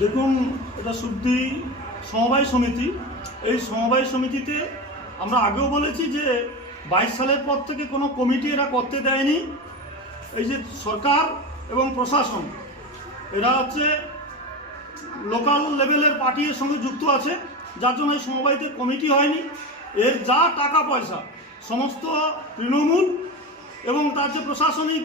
দেখুন, এটা শুদ্ধি সমবায় সমিতি। এই সমবায় সমিতিতে আমরা আগেও বলেছি যে বাইশ সালের পর থেকে কোনো কমিটি এরা করতে দেয়নি। এই যে সরকার এবং প্রশাসন, এরা হচ্ছে লোকাল লেভেলের পার্টির সঙ্গে যুক্ত আছে, যার জন্য এই সমবায়তে কমিটি হয়নি। এর যা টাকা পয়সা, সমস্ত তৃণমূল তার যে প্রশাসনিক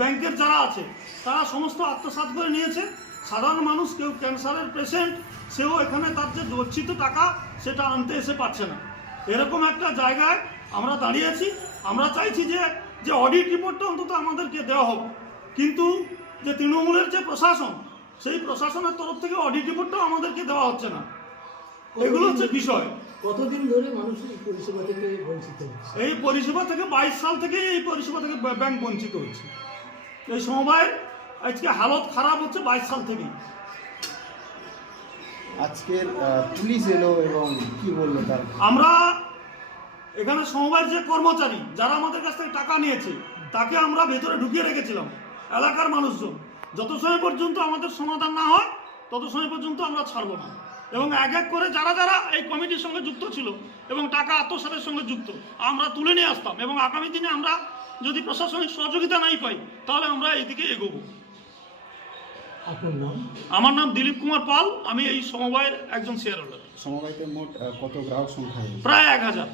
ব্যাংকের যারা আছে, তারা সমস্ত আত্মসাৎ করে নিয়েছে। সাধারণ মানুষ, কেউ ক্যান্সারের পেশেন্ট সেও এখানে তার যে গচ্ছিত টাকা, সেটা আনতে এসে পাচ্ছে না। এরকম একটা জায়গায় আমরা দাঁড়িয়েছি। আমরা চাইছি যে যে অডিট রিপোর্টটা অন্তত আমাদেরকে দেওয়া হোক। কিন্তু যে তৃণমূলের যে প্রশাসন, সেই প্রশাসনের তরফ থেকে অডিট রিপোর্টটাও আমাদেরকে দেওয়া হচ্ছে না। এগুলো হচ্ছে বিষয়। কতদিন ধরে মানুষ এই পরিষেবা থেকে বঞ্চিত হচ্ছে? এই পরিষেবা থেকে বাইশ সাল থেকে এই পরিষেবা থেকে ব্যাংক বঞ্চিত হচ্ছে। এই সমবায় আজকে হালত খারাপ হচ্ছে বাইশ সাল থেকেই। আজকের পুলিশ এলো এবং কি বলল তার? আমরা এখানে সমবায়ের যে কর্মচারী যারা আমাদের কাছ থেকে টাকা নিয়েছে তাকে আমরা ভেতরে ঢুকিয়ে রেখেছিলাম। এলাকার মানুষজন। যত সময় পর্যন্ত আমাদের সমাধান না হয় তত সময় পর্যন্ত আমরা ছাড়বো না। এবং এক এক করে যারা যারা এই কমিটির সঙ্গে যুক্ত ছিল এবং টাকা আত্মসাতের সঙ্গে যুক্ত আমরা তুলে নিয়ে আসতাম এবং আগামী দিনে আমরা যদি প্রশাসনিক সহযোগিতা নাই পাই তাহলে আমরা এইদিকে এগোবো। আমার নাম দিলীপ কুমার পাল আমি এই সমবায়ের একজন শেয়ার হোল্ডার সমবায়তে মোট কত গ্রাহক সংখ্যা প্রায় এক হাজার।